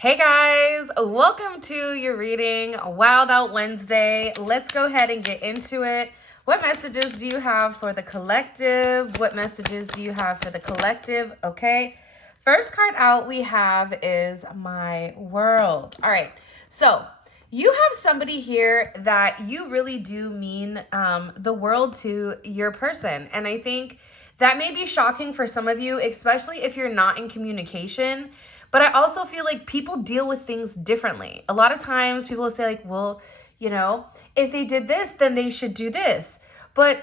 Hey guys, welcome to your reading, Wild Out Wednesday. Let's go ahead and get into it. What messages do you have for the collective? What messages do you have for the collective? Okay, first card out we have is My World. All right, so you have somebody here that you really do mean the world to your person. And I think that may be shocking for some of you, especially if you're not in communication. But I also feel like people deal with things differently. A lot of times people will say like, well, if they did this, then they should do this. But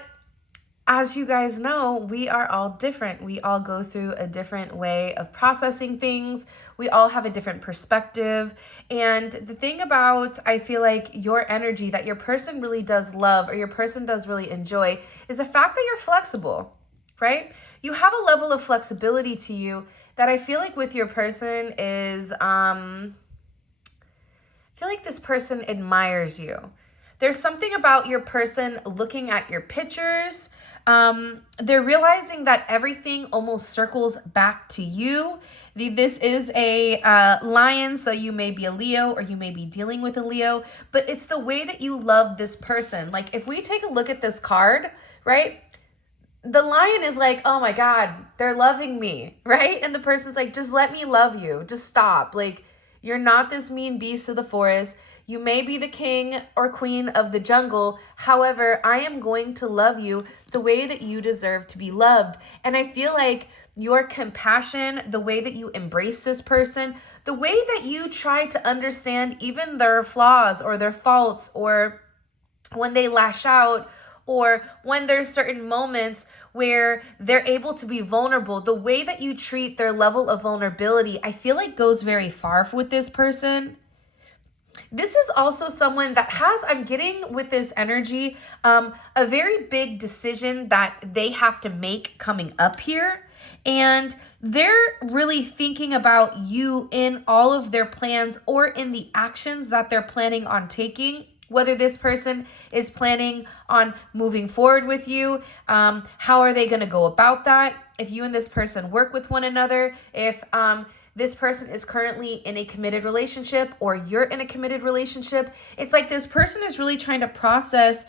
as you guys know, we are all different. We all go through a different way of processing things. We all have a different perspective. And the thing about, I feel like your energy that your person really does love or your person does really enjoy is the fact that you're flexible, right? You have a level of flexibility to you that I feel like with your person is, I feel like this person admires you. There's something about your person looking at your pictures. They're realizing that everything almost circles back to you. This is a lion, so you may be a Leo or you may be dealing with a Leo, but it's the way that you love this person. Like if we take a look at this card, right? The lion is like, oh my God, they're loving me, right? And the person's like, just let me love you. Just stop. Like, you're not this mean beast of the forest. You may be the king or queen of the jungle. However, I am going to love you the way that you deserve to be loved. And I feel like your compassion, the way that you embrace this person, the way that you try to understand even their flaws or their faults, or when they lash out, or when there's certain moments where they're able to be vulnerable, the way that you treat their level of vulnerability, I feel like goes very far with this person. This is also someone that has, I'm getting with this energy, a very big decision that they have to make coming up here. And they're really thinking about you in all of their plans or in the actions that they're planning on taking. Whether this person is planning on moving forward with you, how are they going to go about that? If you and this person work with one another, if this person is currently in a committed relationship or you're in a committed relationship, it's like this person is really trying to process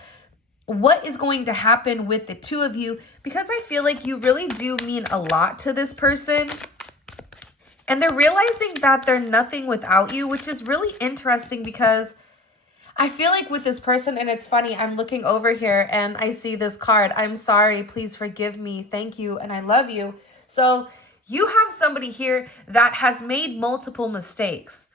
what is going to happen with the two of you, because I feel like you really do mean a lot to this person. And they're realizing that they're nothing without you, which is really interesting because I feel like with this person, and it's funny, I'm looking over here and I see this card. I'm sorry, please forgive me, thank you, and I love you. So you have somebody here that has made multiple mistakes,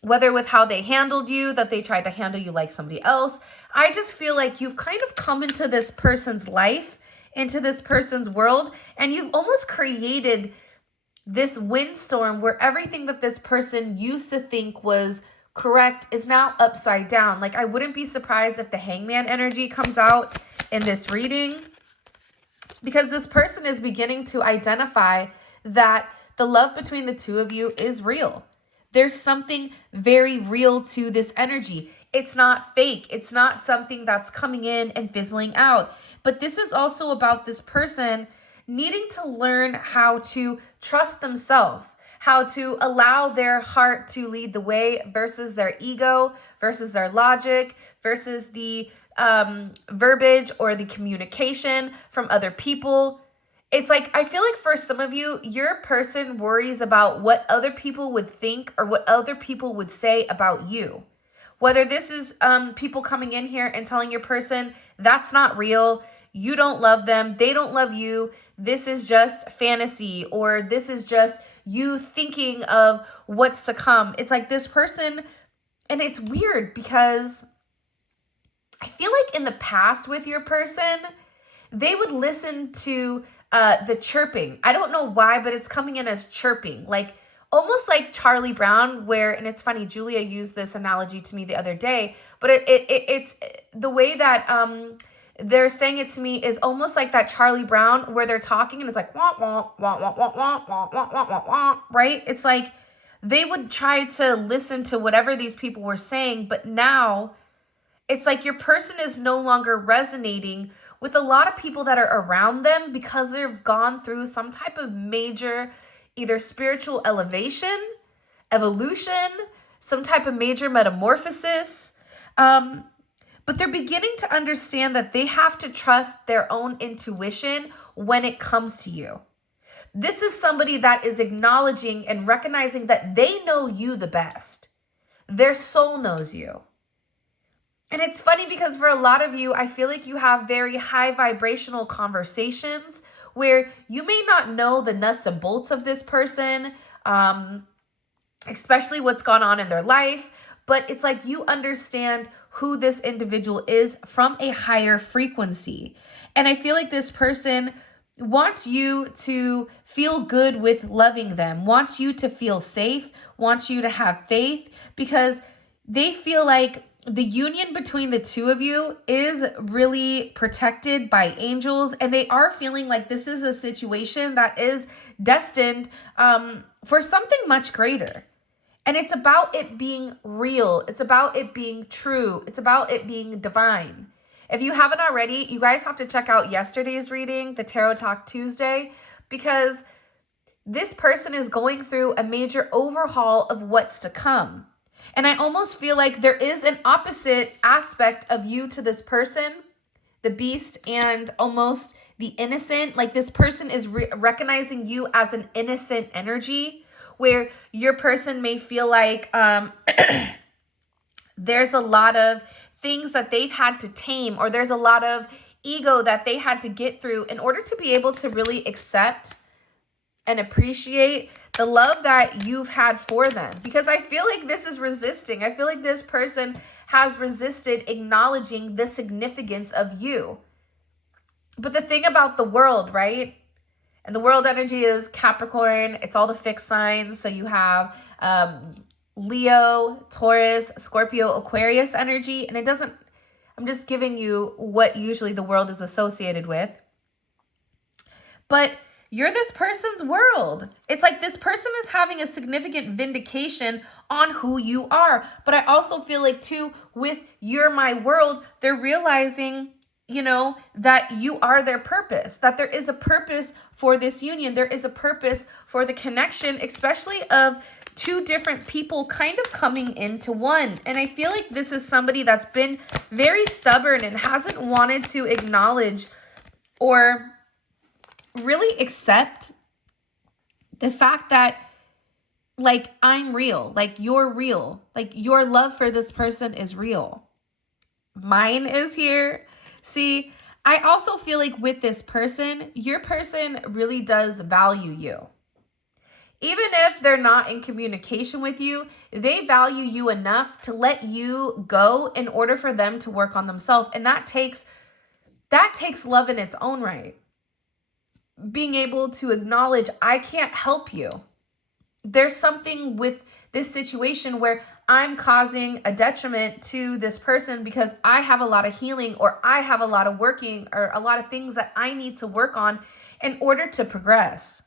whether with how they handled you, that they tried to handle you like somebody else. I just feel like you've kind of come into this person's life, into this person's world, and you've almost created this windstorm where everything that this person used to think was correct is now upside down. Like I wouldn't be surprised if the Hangman energy comes out in this reading, because this person is beginning to identify that the love between the two of you is real. There's something very real to this energy. It's not fake. It's not something that's coming in and fizzling out. But this is also about this person needing to learn how to trust themselves, how to allow their heart to lead the way versus their ego, versus their logic, versus the verbiage or the communication from other people. It's like, I feel like for some of you, your person worries about what other people would think or what other people would say about you. Whether this is people coming in here and telling your person, that's not real, you don't love them, they don't love you, this is just fantasy, or this is just you thinking of what's to come. It's like this person, and it's weird because I feel like in the past with your person, they would listen to the chirping. I don't know why, but it's coming in as chirping, like almost like Charlie Brown, where, and it's funny, Julia used this analogy to me the other day, but it's the way that they're saying it to me is almost like that Charlie Brown where they're talking and it's like wah wah wah wah wah wah wah wah wah wah wah, right? It's like they would try to listen to whatever these people were saying, but now it's like your person is no longer resonating with a lot of people that are around them because they've gone through some type of major either spiritual elevation evolution, some type of major metamorphosis. But they're beginning to understand that they have to trust their own intuition when it comes to you. This is somebody that is acknowledging and recognizing that they know you the best. Their soul knows you. And it's funny because for a lot of you, I feel like you have very high vibrational conversations where you may not know the nuts and bolts of this person, especially what's gone on in their life, but it's like you understand who this individual is from a higher frequency. And I feel like this person wants you to feel good with loving them, wants you to feel safe, wants you to have faith, because they feel like the union between the two of you is really protected by angels, and they are feeling like this is a situation that is destined for something much greater. And it's about it being real. It's about it being true. It's about it being divine. If you haven't already, you guys have to check out yesterday's reading, the Tarot Talk Tuesday, because this person is going through a major overhaul of what's to come. And I almost feel like there is an opposite aspect of you to this person, the beast and almost the innocent. Like this person is recognizing you as an innocent energy, where your person may feel like there's a lot of things that they've had to tame, or there's a lot of ego that they had to get through in order to be able to really accept and appreciate the love that you've had for them. Because I feel like this is resisting. I feel like this person has resisted acknowledging the significance of you. But the thing about the world, right? And the world energy is Capricorn. It's all the fixed signs. So you have Leo, Taurus, Scorpio, Aquarius energy. And it doesn't, I'm just giving you what usually the world is associated with. But you're this person's world. It's like this person is having a significant vindication on who you are. But I also feel like too, with You're My World, they're realizing, you know, that you are their purpose, that there is a purpose for this union. There is a purpose for the connection, especially of two different people kind of coming into one. And I feel like this is somebody that's been very stubborn and hasn't wanted to acknowledge or really accept the fact that, like, I'm real, like you're real, like your love for this person is real. Mine is here. See, I also feel like with this person, your person really does value you. Even if they're not in communication with you, they value you enough to let you go in order for them to work on themselves. And that takes love in its own right. Being able to acknowledge, I can't help you. There's something with this situation where I'm causing a detriment to this person because I have a lot of healing, or I have a lot of working, or a lot of things that I need to work on in order to progress.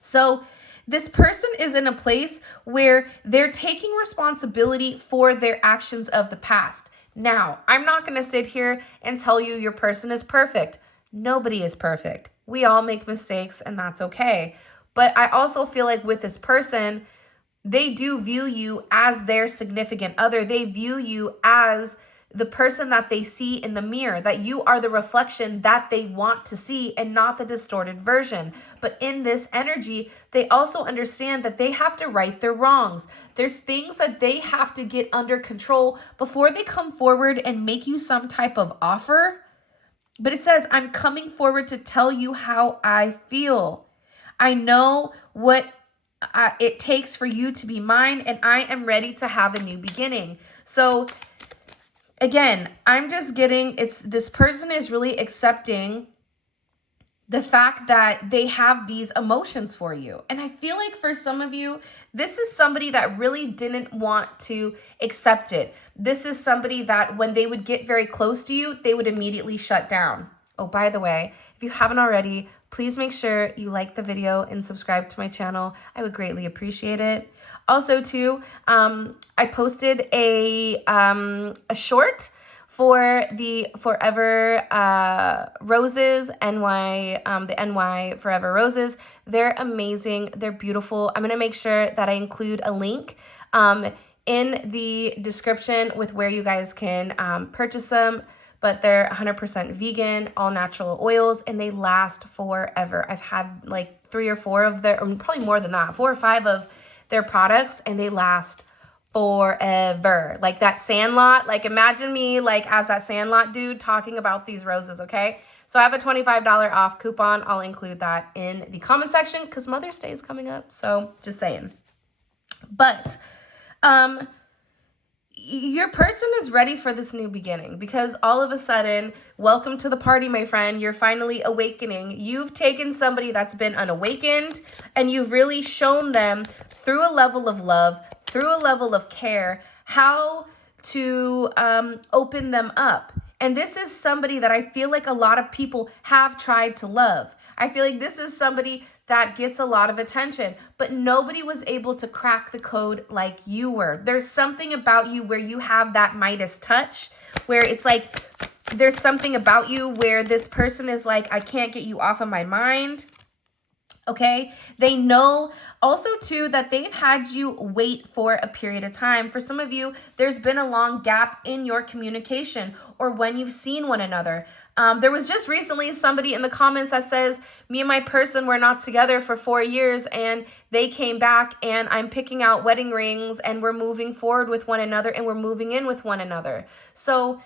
So this person is in a place where they're taking responsibility for their actions of the past. Now, I'm not going to sit here and tell you your person is perfect. Nobody is perfect. We all make mistakes, and that's okay. But I also feel like with this person, they do view you as their significant other. They view you as the person that they see in the mirror, that you are the reflection that they want to see and not the distorted version. But in this energy, they also understand that they have to right their wrongs. There's things that they have to get under control before they come forward and make you some type of offer. But it says, I'm coming forward to tell you how I feel. I know what it takes for you to be mine, and I am ready to have a new beginning. So again, I'm just getting, this person is really accepting the fact that they have these emotions for you. And I feel like for some of you, this is somebody that really didn't want to accept it. This is somebody that when they would get very close to you, they would immediately shut down. Oh, by the way, if you haven't already, please make sure you like the video and subscribe to my channel. I would greatly appreciate it. Also too, I posted a short for the Forever Roses, the NY Forever Roses. They're amazing. They're beautiful. I'm going to make sure that I include a link in the description with where you guys can purchase them. But they're 100% vegan, all natural oils, and they last forever. I've had like 3 or 4 of their, or probably more than that, 4 or 5 of their products, and they last forever. Like that Sandlot, like imagine me like as that Sandlot dude talking about these roses, okay? So I have a $25 off coupon. I'll include that in the comment section because Mother's Day is coming up. So just saying. But your person is ready for this new beginning because all of a sudden, welcome to the party, my friend. You're finally awakening. You've taken somebody that's been unawakened and you've really shown them through a level of love, through a level of care, how to open them up. And this is somebody that I feel like a lot of people have tried to love. I feel like this is somebody that gets a lot of attention, but nobody was able to crack the code like you were. There's something about you where you have that Midas touch, where it's like, there's something about you where this person is like, I can't get you off of my mind. Okay, they know also too that they've had you wait for a period of time. For some of you, there's been a long gap in your communication or when you've seen one another. There was just recently somebody in the comments that says, me and my person were not together for 4 years and they came back and I'm picking out wedding rings and we're moving forward with one another and we're moving in with one another. So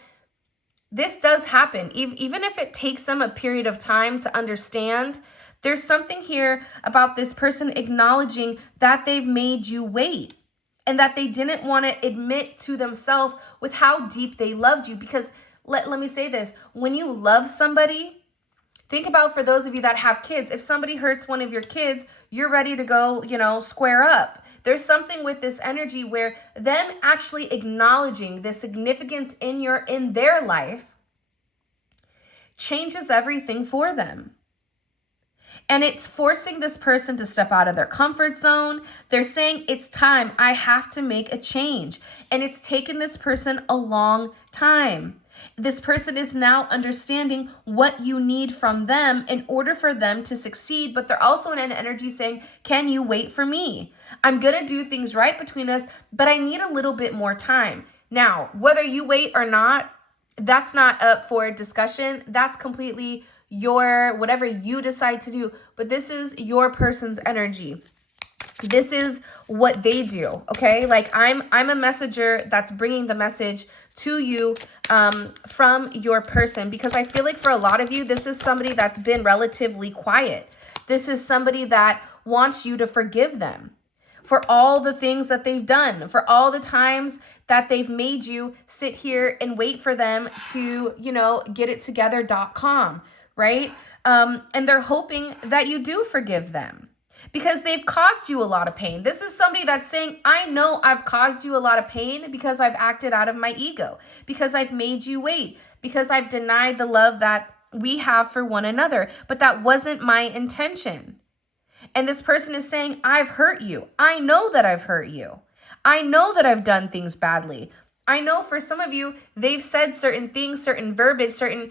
this does happen. Even if it takes them a period of time to understand, there's something here about this person acknowledging that they've made you wait and that they didn't want to admit to themselves with how deep they loved you. Because let me say this, when you love somebody, think about for those of you that have kids, if somebody hurts one of your kids, you're ready to go, square up. There's something with this energy where them actually acknowledging the significance in their life changes everything for them. And it's forcing this person to step out of their comfort zone. They're saying, it's time. I have to make a change. And it's taken this person a long time. This person is now understanding what you need from them in order for them to succeed. But they're also in an energy saying, can you wait for me? I'm going to do things right between us, but I need a little bit more time. Now, whether you wait or not, that's not up for discussion. That's completely whatever you decide to do, but this is your person's energy. This is what they do, okay? Like I'm a messenger that's bringing the message to you from your person, because I feel like for a lot of you, this is somebody that's been relatively quiet. This is somebody that wants you to forgive them for all the things that they've done, for all the times that they've made you sit here and wait for them to, getittogether.com. Right? And they're hoping that you do forgive them because they've caused you a lot of pain. This is somebody that's saying, I know I've caused you a lot of pain because I've acted out of my ego, because I've made you wait, because I've denied the love that we have for one another, but that wasn't my intention. And this person is saying, I've hurt you. I know that I've hurt you. I know that I've done things badly. I know for some of you, they've said certain things, certain verbiage, certain,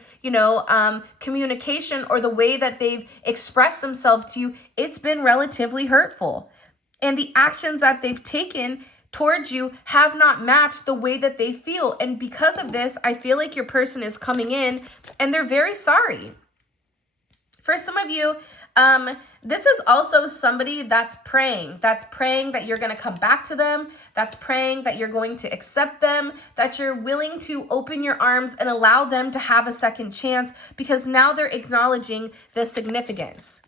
communication, or the way that they've expressed themselves to you, it's been relatively hurtful. And the actions that they've taken towards you have not matched the way that they feel. And because of this, I feel like your person is coming in and they're very sorry. For some of you, this is also somebody that's praying that you're going to come back to them, that's praying that you're going to accept them, that you're willing to open your arms and allow them to have a second chance, because now they're acknowledging the significance.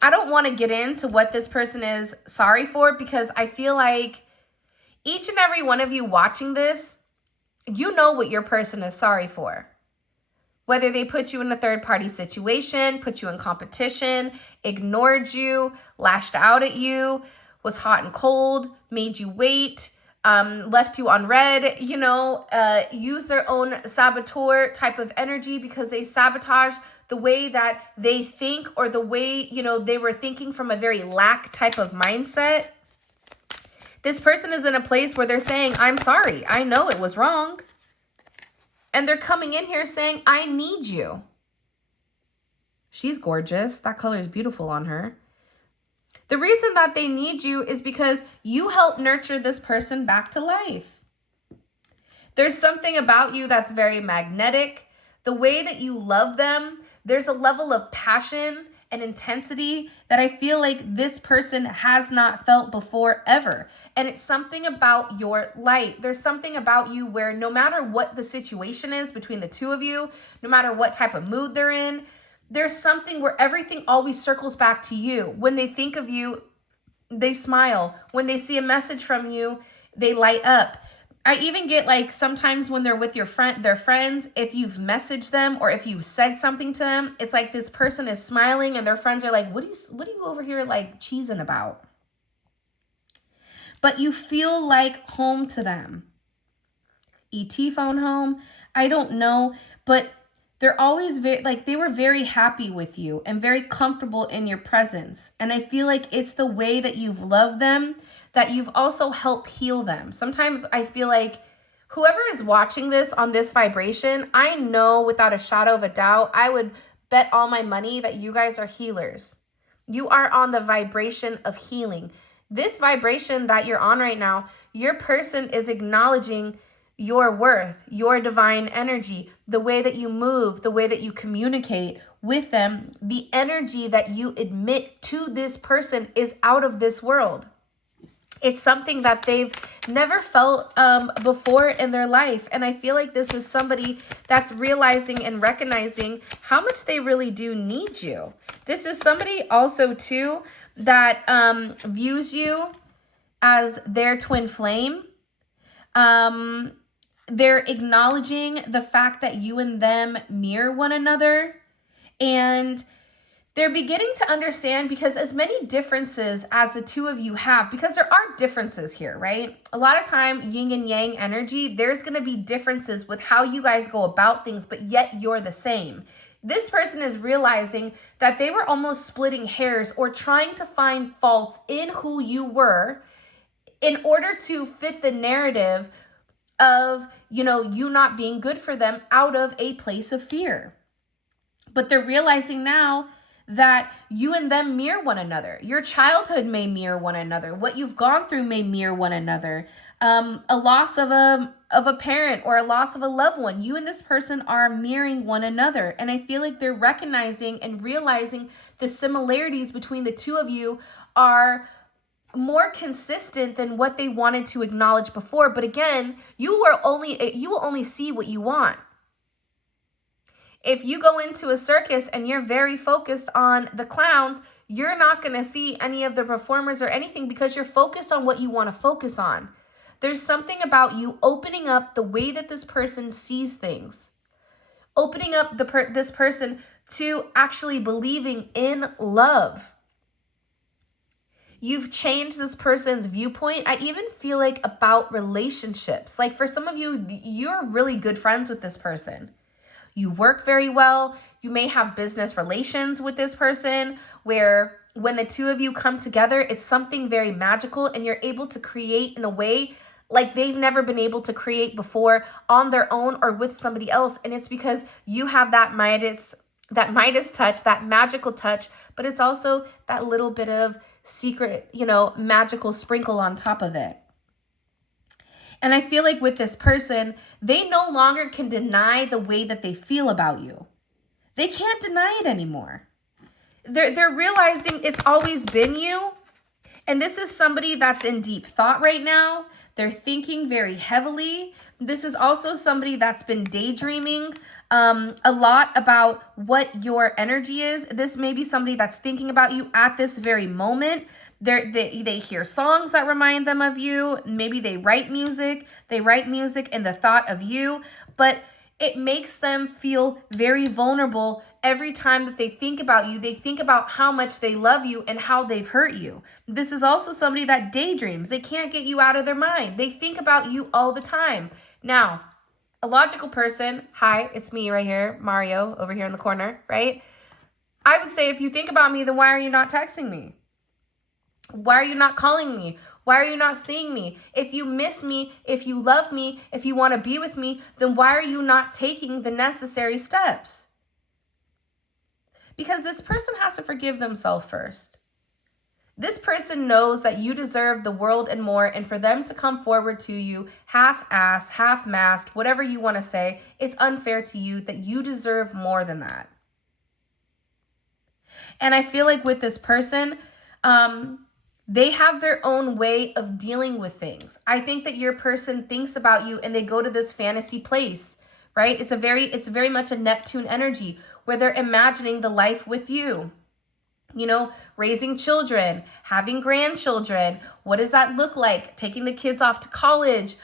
I don't want to get into what this person is sorry for, because I feel like each and every one of you watching this, you know what your person is sorry for. Whether they put you in a third-party situation, put you in competition, ignored you, lashed out at you, was hot and cold, made you wait, left you on red, use their own saboteur type of energy because they sabotage the way that they think, or the way, they were thinking from a very lack type of mindset. This person is in a place where they're saying, I'm sorry. I know it was wrong. And they're coming in here saying, I need you. She's gorgeous. That color is beautiful on her. The reason that they need you is because you help nurture this person back to life. There's something about you that's very magnetic. The way that you love them, there's a level of passion and intensity that I feel like this person has not felt before ever. And it's something about your light. There's something about you where no matter what the situation is between the two of you, no matter what type of mood they're in, there's something where everything always circles back to you. When they think of you, they smile. When they see a message from you, they light up. I even get like sometimes when they're with their friends, if you've messaged them or if you've said something to them, it's like this person is smiling and their friends are like, what are you over here like cheesing about? But you feel like home to them. ET phone home, I don't know, but they're always they were very happy with you and very comfortable in your presence. And I feel like it's the way that you've loved them that you've also helped heal them. Sometimes I feel like whoever is watching this on this vibration, I know without a shadow of a doubt, I would bet all my money that you guys are healers. You are on the vibration of healing. This vibration that you're on right now, your person is acknowledging your worth, your divine energy, the way that you move, the way that you communicate with them, the energy that you admit to this person is out of this world. It's something that they've never felt before in their life. And I feel like this is somebody that's realizing and recognizing how much they really do need you. This is somebody also too that views you as their twin flame. They're acknowledging the fact that you and them mirror one another, and they're beginning to understand, because as many differences as the two of you have, because there are differences here, right? A lot of time, yin and yang energy, there's going to be differences with how you guys go about things, but yet you're the same. This person is realizing that they were almost splitting hairs or trying to find faults in who you were in order to fit the narrative of, you know, you not being good for them out of a place of fear. But they're realizing now that you and them mirror one another. Your childhood may mirror one another. What you've gone through may mirror one another. A loss of a parent or a loss of a loved one. You and this person are mirroring one another. And I feel like they're recognizing and realizing the similarities between the two of you are more consistent than what they wanted to acknowledge before. But again, you will only see what you want. If you go into a circus and you're very focused on the clowns, you're not going to see any of the performers or anything because you're focused on what you want to focus on. There's something about you opening up the way that this person sees things. Opening up this person to actually believing in love. You've changed this person's viewpoint. I even feel like about relationships. Like for some of you, you're really good friends with this person. You work very well. You may have business relations with this person where when the two of you come together, it's something very magical and you're able to create in a way like they've never been able to create before on their own or with somebody else. And it's because you have that Midas touch, that magical touch, but it's also that little bit of secret, magical sprinkle on top of it. And I feel like with this person, they no longer can deny the way that they feel about you. They can't deny it anymore. They're realizing it's always been you. And this is somebody that's in deep thought right now. They're thinking very heavily. This is also somebody that's been daydreaming a lot about what your energy is. This may be somebody that's thinking about you at this very moment. They hear songs that remind them of you. Maybe they write music. They write music in the thought of you. But it makes them feel very vulnerable every time that they think about you. They think about how much they love you and how they've hurt you. This is also somebody that daydreams. They can't get you out of their mind. They think about you all the time. Now, a logical person, hi, it's me right here, Mario, over here in the corner, right? I would say if you think about me, then why are you not texting me? Why are you not calling me? Why are you not seeing me? If you miss me, if you love me, if you want to be with me, then why are you not taking the necessary steps? Because this person has to forgive themselves first. This person knows that you deserve the world and more, and for them to come forward to you half-assed, half-masked, whatever you want to say, it's unfair to you that you deserve more than that. And I feel like with this person, they have their own way of dealing with things. I think that your person thinks about you and they go to this fantasy place, right? It's very much a Neptune energy where they're imagining the life with you. You know, raising children, having grandchildren. What does that look like? Taking the kids off to college,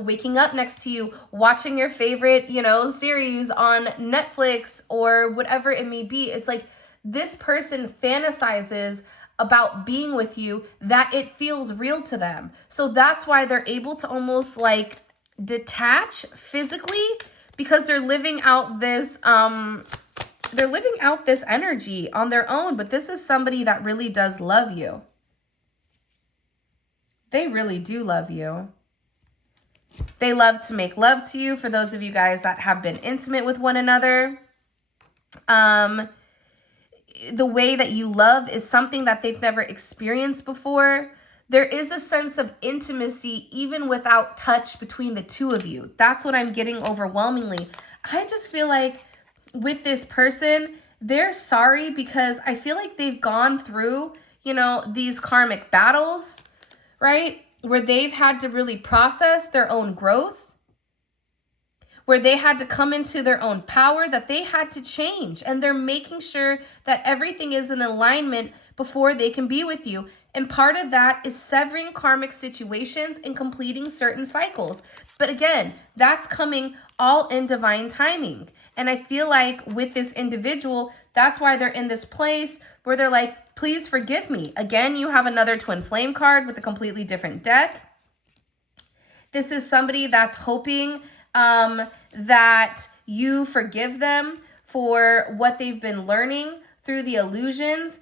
waking up next to you, watching your favorite, series on Netflix or whatever it may be. It's like this person fantasizes about being with you, that it feels real to them. So that's why they're able to almost like detach physically, because they're living out this energy on their own. But this is somebody that really does love you. They really do love you. They love to make love to you. For those of you guys that have been intimate with one another, the way that you love is something that they've never experienced before. There is a sense of intimacy even without touch between the two of you. That's what I'm getting overwhelmingly. I just feel like with this person, they're sorry because I feel like they've gone through, these karmic battles, right? Where they've had to really process their own growth, where they had to come into their own power, that they had to change. And they're making sure that everything is in alignment before they can be with you. And part of that is severing karmic situations and completing certain cycles. But again, that's coming all in divine timing. And I feel like with this individual, that's why they're in this place where they're like, please forgive me. Again, you have another twin flame card with a completely different deck. This is somebody that's hoping that you forgive them for what they've been learning through the illusions.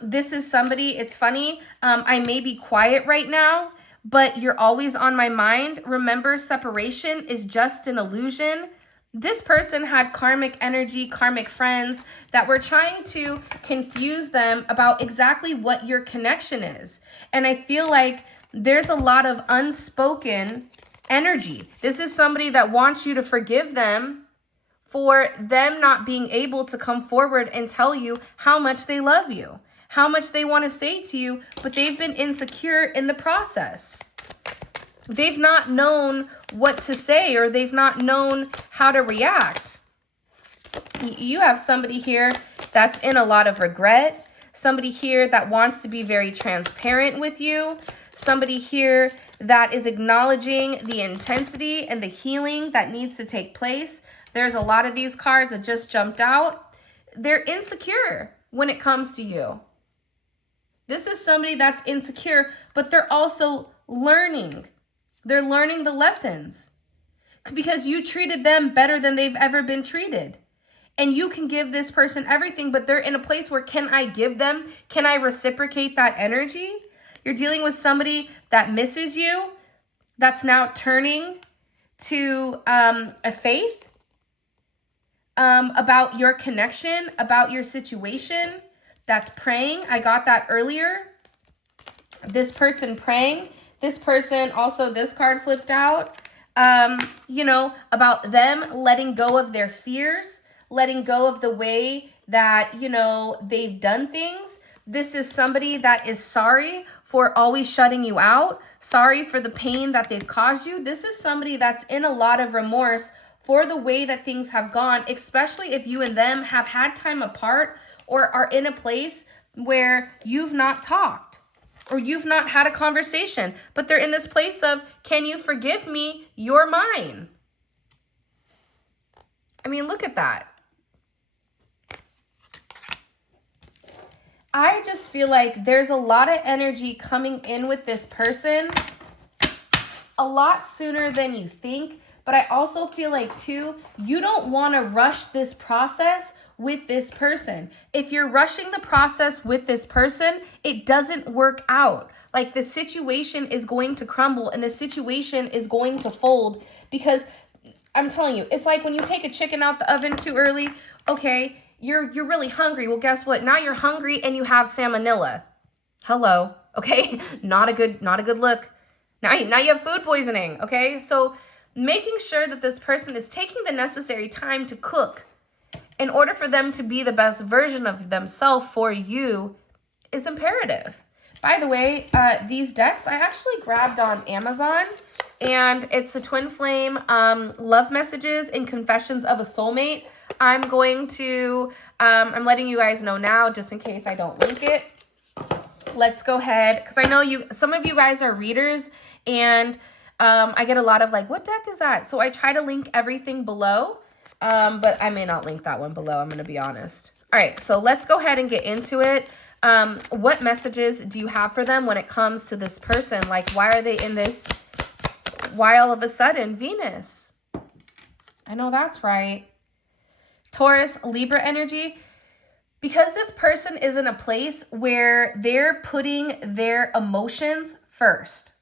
This is somebody, it's funny, I may be quiet right now, but you're always on my mind. Remember, separation is just an illusion. This person had karmic energy, karmic friends that were trying to confuse them about exactly what your connection is. And I feel like there's a lot of unspoken energy. This is somebody that wants you to forgive them for them not being able to come forward and tell you how much they love you, how much they want to say to you, but they've been insecure in the process. They've not known what to say, or they've not known how to react. You have somebody here that's in a lot of regret, somebody here that wants to be very transparent with you, somebody here that is acknowledging the intensity and the healing that needs to take place. There's a lot of these cards that just jumped out. They're insecure when it comes to you. This is somebody that's insecure, but they're also learning. They're learning the lessons because you treated them better than they've ever been treated. And you can give this person everything, but they're in a place where, can I give them? Can I reciprocate that energy? You're dealing with somebody that misses you, that's now turning to a faith about your connection, about your situation, that's praying. I got that earlier. This person praying. This person, also this card flipped out, about them letting go of their fears, letting go of the way that, they've done things. This is somebody that is sorry for always shutting you out, sorry for the pain that they've caused you. This is somebody that's in a lot of remorse for the way that things have gone, especially if you and them have had time apart or are in a place where you've not talked or you've not had a conversation, but they're in this place of, can you forgive me? You're mine. I mean, look at that. I just feel like there's a lot of energy coming in with this person a lot sooner than you think. But I also feel like, too, you don't want to rush this process with this person. If you're rushing the process with this person, it doesn't work out. Like the situation is going to crumble and the situation is going to fold, because I'm telling you, it's like when you take a chicken out the oven too early, okay, you're really hungry. Well, guess what? Now you're hungry and you have salmonella. Hello, okay? Not a good look. Now you have food poisoning, okay? So making sure that this person is taking the necessary time to cook in order for them to be the best version of themselves for you is imperative. By the way, these decks I actually grabbed on Amazon, and it's the TwinFlame Love Messages and Confessions of a Soulmate. I'm going to, I'm letting you guys know now, just in case I don't link it. Let's go ahead, because I know some of you guys are readers, and I get a lot of like, what deck is that? So I try to link everything below, but I may not link that one below, I'm going to be honest. All right, so let's go ahead and get into it. What messages do you have for them when it comes to this person? Like, why are they in this? Why all of a sudden? Venus. I know that's right. Taurus, Libra energy. Because this person is in a place where they're putting their emotions first.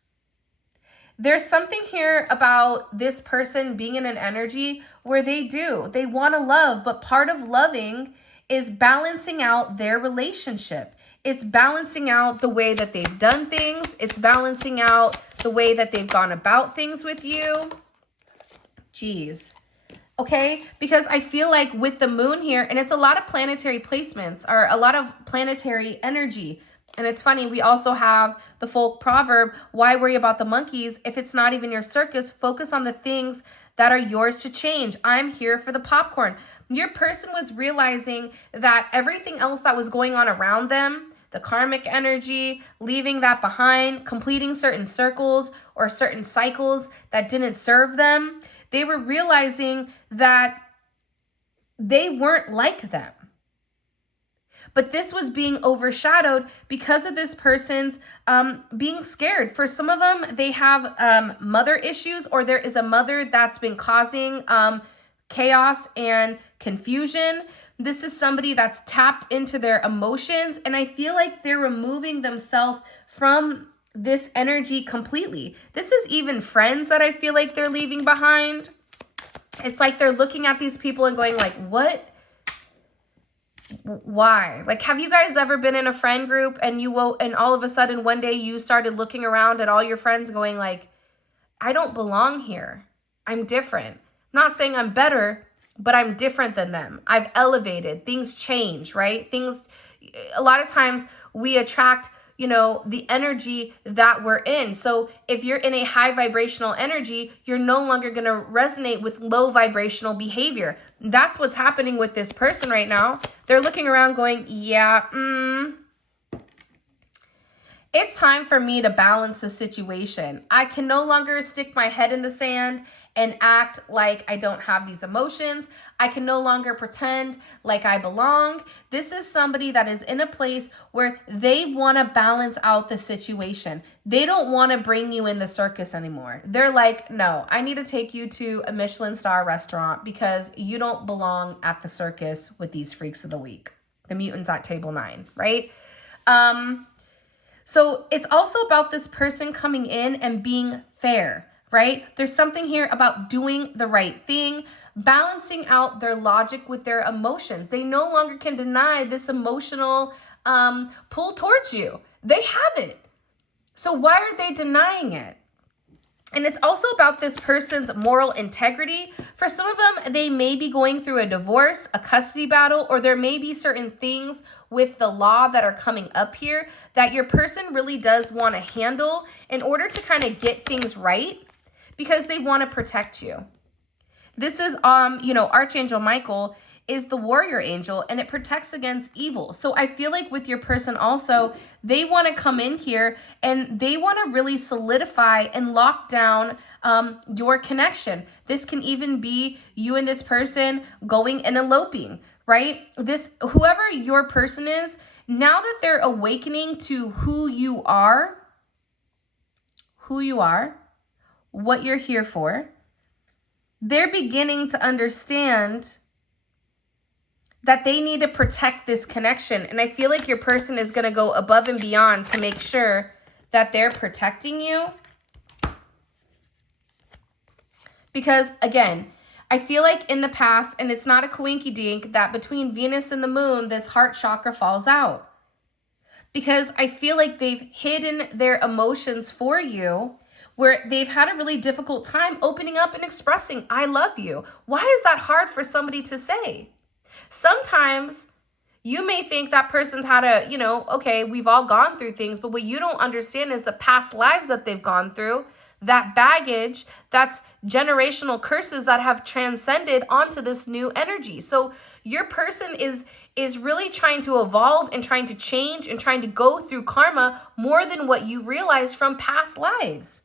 There's something here about this person being in an energy where they want to love, but part of loving is balancing out their relationship. It's balancing out the way that they've done things. It's balancing out the way that they've gone about things with you. Jeez. Okay, because I feel like with the moon here, and it's a lot of planetary placements or a lot of planetary energy. And it's funny, we also have the folk proverb, why worry about the monkeys if it's not even your circus? Focus on the things that are yours to change. I'm here for the popcorn. Your person was realizing that everything else that was going on around them, the karmic energy, leaving that behind, completing certain circles or certain cycles that didn't serve them, they were realizing that they weren't like them. But this was being overshadowed because of this person's being scared. For some of them, they have mother issues, or there is a mother that's been causing chaos and confusion. This is somebody that's tapped into their emotions, and I feel like they're removing themselves from this energy completely. This is even friends that I feel like they're leaving behind. It's like they're looking at these people and going like, what? Why? Like, have you guys ever been in a friend group and and all of a sudden one day you started looking around at all your friends going like, I don't belong here. I'm different. I'm not saying I'm better, but I'm different than them. I've elevated. Things change, right? A lot of times we attract, the energy that we're in. So if you're in a high vibrational energy, you're no longer going to resonate with low vibrational behavior. That's what's happening with this person right now. They're looking around going, yeah, it's time for me to balance the situation. I can no longer stick my head in the sand and act like I don't have these emotions. I can no longer pretend like I belong. This is somebody that is in a place where they want to balance out the situation. They don't want to bring you in the circus anymore. They're like, no, I need to take you to a Michelin star restaurant because you don't belong at the circus with these freaks of the week. The mutants at table 9, right? So it's also about this person coming in and being fair, right? There's something here about doing the right thing, balancing out their logic with their emotions. They no longer can deny this emotional pull towards you. They have it. So why are they denying it? And it's also about this person's moral integrity. For some of them, they may be going through a divorce, a custody battle, or there may be certain things with the law that are coming up here that your person really does want to handle in order to kind of get things right because they want to protect you. This is, Archangel Michael is the warrior angel and it protects against evil. So I feel like with your person also, they want to come in here and they want to really solidify and lock down your connection. This can even be you and this person going and eloping, right? Whoever your person is, now that they're awakening to who you are, what you're here for, they're beginning to understand that they need to protect this connection. And I feel like your person is going to go above and beyond to make sure that they're protecting you. Because again, I feel like in the past, and it's not a coinky dink, that between Venus and the moon, this heart chakra falls out. Because I feel like they've hidden their emotions for you, where they've had a really difficult time opening up and expressing, I love you. Why is that hard for somebody to say? Sometimes you may think that person's had a, you know, okay, we've all gone through things, but what you don't understand is the past lives that they've gone through, that baggage, that's generational curses that have transcended onto this new energy. So your person is really trying to evolve and trying to change and trying to go through karma more than what you realize from past lives.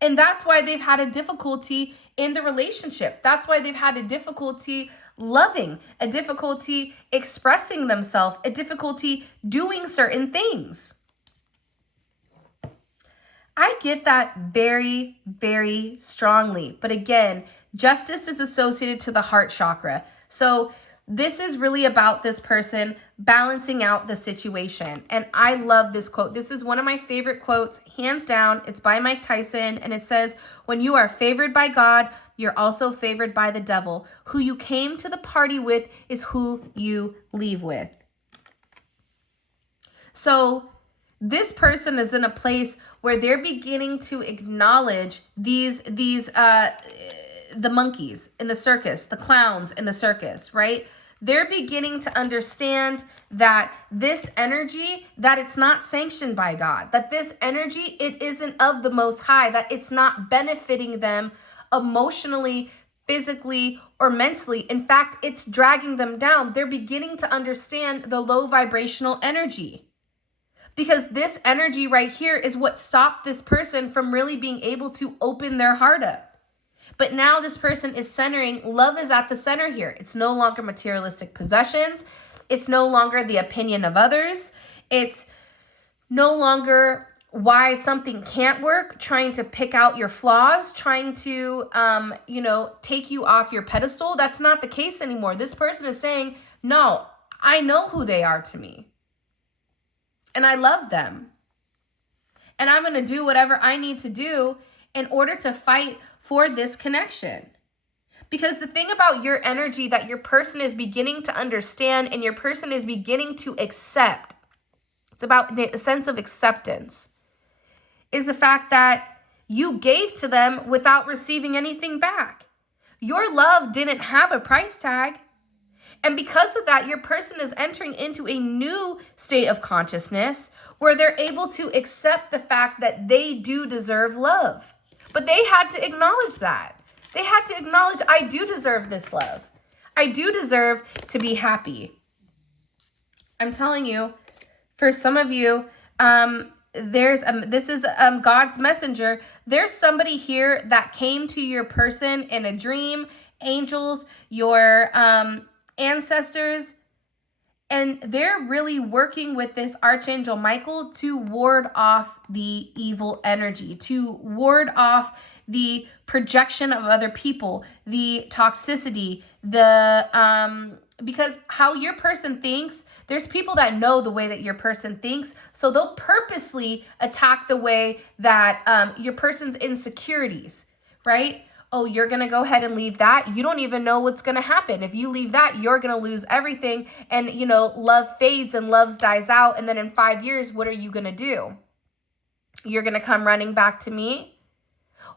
And that's why they've had a difficulty in the relationship. That's why they've had a difficulty loving, a difficulty expressing themselves, a difficulty doing certain things. I get that very, very strongly. But again, justice is associated to the heart chakra. So this is really about this person balancing out the situation. And I love this quote. This is one of my favorite quotes, hands down. It's by Mike Tyson. And it says, when you are favored by God, you're also favored by the devil. Who you came to the party with is who you leave with. So this person is in a place where they're beginning to acknowledge the monkeys in the circus, the clowns in the circus, right? They're beginning to understand that this energy, that it's not sanctioned by God, that this energy, it isn't of the Most High, that it's not benefiting them emotionally, physically, or mentally. In fact, it's dragging them down. They're beginning to understand the low vibrational energy. Because this energy right here is what stopped this person from really being able to open their heart up. But now this person is centering, love is at the center here. It's no longer materialistic possessions. It's no longer the opinion of others. It's no longer why something can't work, trying to pick out your flaws, trying to, take you off your pedestal. That's not the case anymore. This person is saying, no, I know who they are to me. And I love them. And I'm going to do whatever I need to do in order to fight for this connection. Because the thing about your energy that your person is beginning to understand and your person is beginning to accept, it's about a sense of acceptance, is the fact that you gave to them without receiving anything back. Your love didn't have a price tag. And because of that, your person is entering into a new state of consciousness where they're able to accept the fact that they do deserve love. But they had to acknowledge that. They had to acknowledge, I do deserve this love. I do deserve to be happy. I'm telling you, for some of you, this is God's messenger. There's somebody here that came to your person in a dream, angels, your ancestors, and they're really working with this Archangel Michael to ward off the evil energy, to ward off the projection of other people, the toxicity, because how your person thinks, there's people that know the way that your person thinks, so they'll purposely attack the way that your person's insecurities, right? Oh, you're going to go ahead and leave that. You don't even know what's going to happen. If you leave that, you're going to lose everything. And, love fades and love dies out. And then in 5 years, what are you going to do? You're going to come running back to me?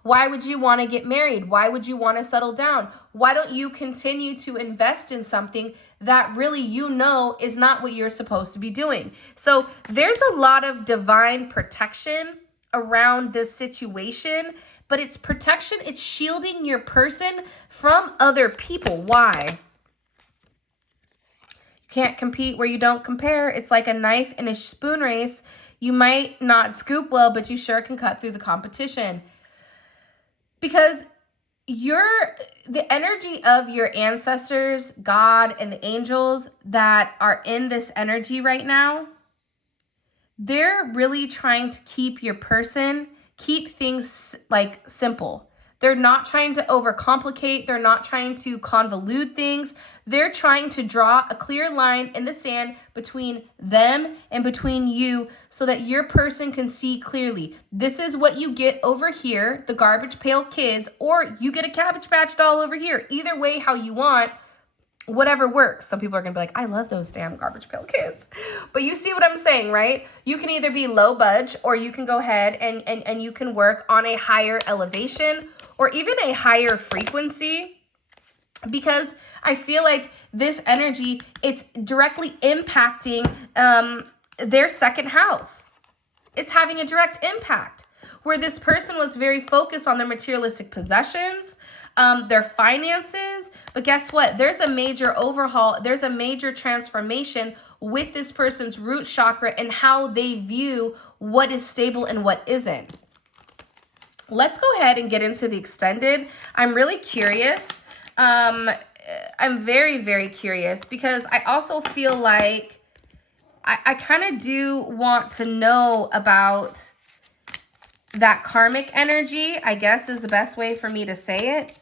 Why would you want to get married? Why would you want to settle down? Why don't you continue to invest in something that really is not what you're supposed to be doing? So there's a lot of divine protection around this situation. But it's protection, it's shielding your person from other people. Why? You can't compete where you don't compare. It's like a knife in a spoon race. You might not scoop well, but you sure can cut through the competition. Because the energy of your ancestors, God, and the angels that are in this energy right now, they're really trying to keep your person, keep things like simple. They're not trying to overcomplicate. They're not trying to convolute things. They're trying to draw a clear line in the sand between them and between you so that your person can see clearly. This is what you get over here, the Garbage Pail Kids, or you get a Cabbage Patch doll over here. Either way, how you want, whatever works. Some people are going to be like, I love those damn Garbage Pail Kids. But you see what I'm saying, right? You can either be low budge, or you can go ahead and you can work on a higher elevation or even a higher frequency, because I feel like this energy, it's directly impacting their second house. It's having a direct impact, where this person was very focused on their materialistic possessions, their finances. But guess what? There's a major overhaul. There's a major transformation with this person's root chakra and how they view what is stable and what isn't. Let's go ahead and get into the extended. I'm really curious. I'm very, very curious, because I also feel like I kind of do want to know about that karmic energy, I guess is the best way for me to say it.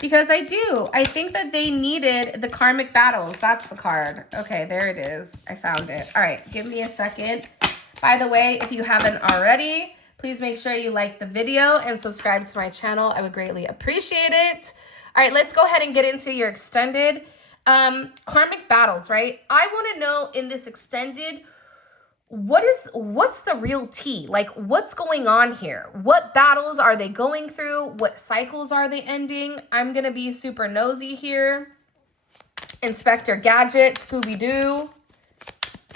Because I think that they needed the karmic battles. That's the card. Okay, there it is. I found it. All right, give me a second. By the way, if you haven't already, please make sure you like the video and subscribe to my channel. I would greatly appreciate it. All right, let's go ahead and get into your extended karmic battles, right? I want to know in this extended, what's the real tea? Like, what's going on here? What battles are they going through? What cycles are they ending? I'm going to be super nosy here. Inspector Gadget, Scooby-Doo.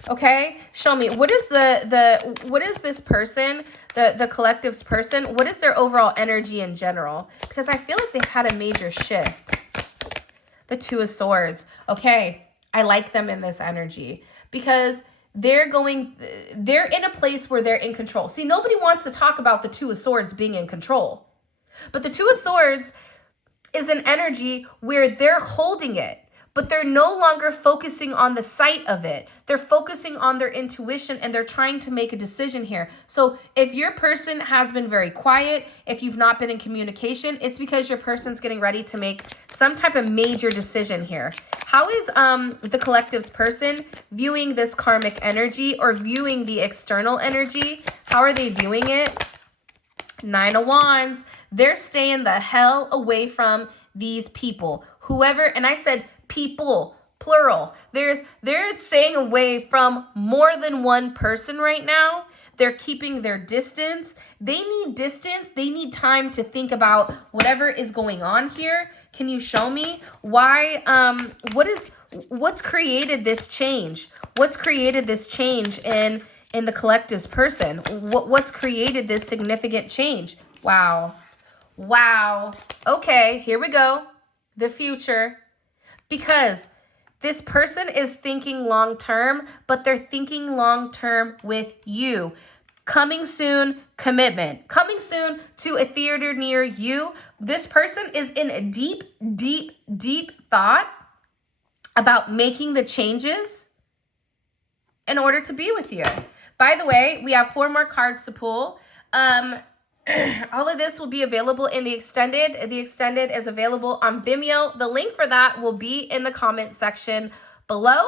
Okay, show me, what is what is this person, the collective's person, what is their overall energy in general? Because I feel like they've had a major shift. The Two of Swords. Okay, I like them in this energy, because they're in a place where they're in control. See, nobody wants to talk about the Two of Swords being in control, but the Two of Swords is an energy where they're holding it, but they're no longer focusing on the sight of it. They're focusing on their intuition, and they're trying to make a decision here. So if your person has been very quiet, if you've not been in communication, it's because your person's getting ready to make some type of major decision here. How is the collective's person viewing this karmic energy, or viewing the external energy? How are they viewing it? Nine of Wands. They're staying the hell away from these people. Whoever, and I said people, plural. They're staying away from more than one person right now. They're keeping their distance. They need distance. They need time to think about whatever is going on here. Can you show me why? What's created this change? What's created this change in the collective's person? What's created this significant change? Wow. Wow. Okay, here we go. The future. Because this person is thinking long term, but they're thinking long term with you. Coming soon, commitment. Coming soon to a theater near you. This person is in a deep, deep, deep thought about making the changes in order to be with you. By the way, we have 4 more cards to pull. All of this will be available in the extended. The extended is available on Vimeo. The link for that will be in the comment section below.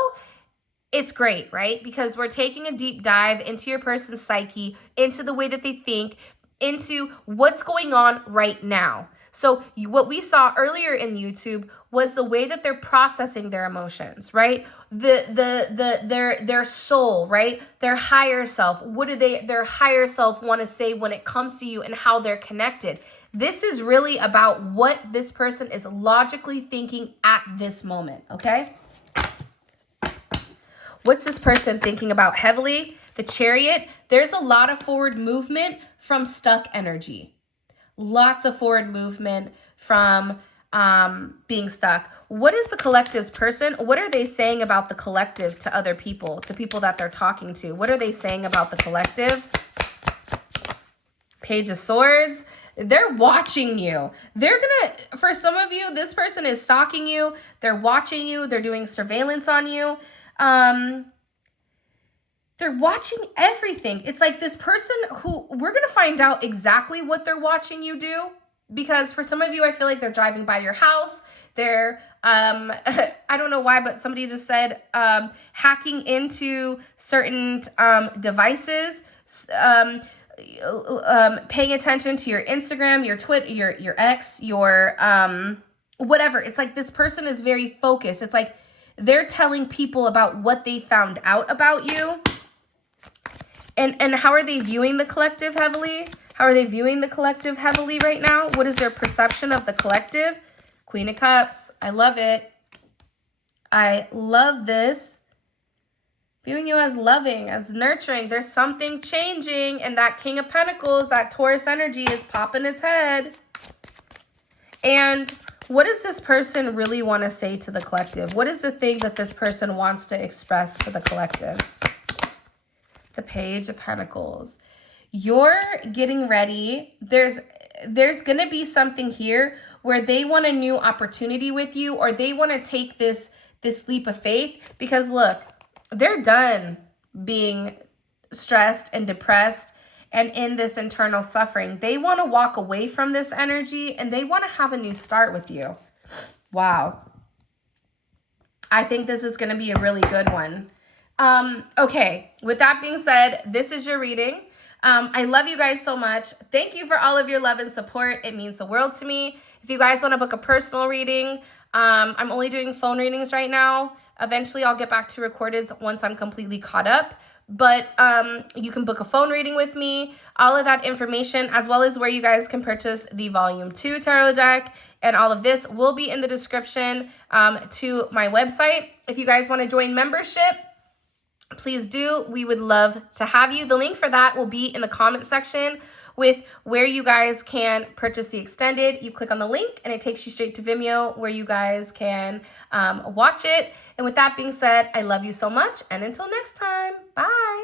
It's great, right? Because we're taking a deep dive into your person's psyche, into the way that they think, into what's going on right now. So what we saw earlier in YouTube was the way that they're processing their emotions, right? Their soul, right? Their higher self. What do their higher self want to say when it comes to you, and how they're connected? This is really about what this person is logically thinking at this moment, okay? What's this person thinking about heavily? The Chariot. There's a lot of forward movement from stuck energy. Lots of forward movement from being stuck. What is the collective's person? What are they saying about the collective to other people, to people that they're talking to? What are they saying about the collective? Page of Swords. They're watching you. For some of you, this person is stalking you. They're watching you. They're doing surveillance on you. They're watching everything. It's like this person who, we're going to find out exactly what they're watching you do. Because for some of you, I feel like they're driving by your house. They're, I don't know why, but somebody just said hacking into certain devices, paying attention to your Instagram, your Twitter, your X, your whatever. It's like this person is very focused. It's like they're telling people about what they found out about you. And how are they viewing the collective heavily? How are they viewing the collective heavily right now? What is their perception of the collective? Queen of Cups. I love it. I love this. Viewing you as loving, as nurturing. There's something changing. And that King of Pentacles, that Taurus energy is popping its head. And what does this person really want to say to the collective? What is the thing that this person wants to express to the collective? The Page of Pentacles. You're getting ready. There's going to be something here where they want a new opportunity with you, or they want to take this leap of faith, because look, they're done being stressed and depressed and in this internal suffering. They want to walk away from this energy and they want to have a new start with you. Wow. I think this is going to be a really good one. Okay, with that being said, this is your reading. I love you guys so much. Thank you for all of your love and support. It means the world to me. If you guys want to book a personal reading, I'm only doing phone readings right now. Eventually, I'll get back to recordeds once I'm completely caught up. But you can book a phone reading with me. All of that information, as well as where you guys can purchase the Volume 2 Tarot deck, and all of this will be in the description to my website. If you guys want to join membership, please do. We would love to have you. The link for that will be in the comment section with where you guys can purchase the extended. You click on the link and it takes you straight to Vimeo where you guys can watch it. And with that being said, I love you so much. And until next time, bye.